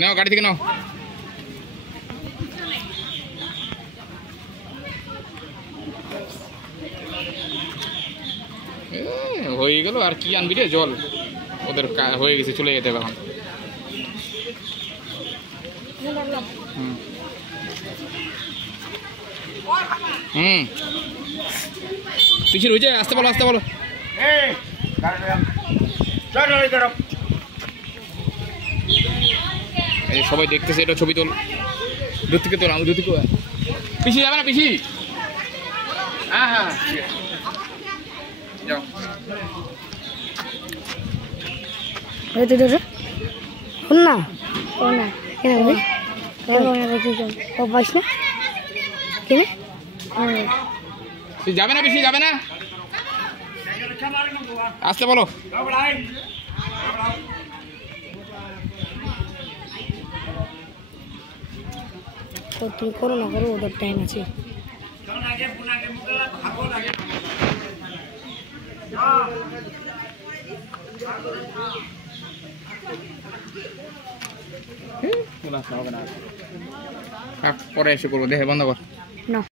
নাও গাড়ি থেকে নাও। হয়ে গেল আর কি আনবি রে, জল ওদের হয়ে গেছে, চলে যেতে হবে এখন। পিছিয়ে রয়েছে, আসতে বলো আসতে বলো। এই সবাই দেখতেছে, এটা ছবি তোল, দূর থেকে তোল, আমি দূর থেকে। পিছিয়ে যাবে না, পিছিয়ে। হ্যাঁ হ্যাঁ যাও। না যাবে না, বেশি যাবে না, আসতে বলো। তুমি করো না করো, ওদের টাইম আছে। পরে এসে করবো, দেখে বন্ধ কর। না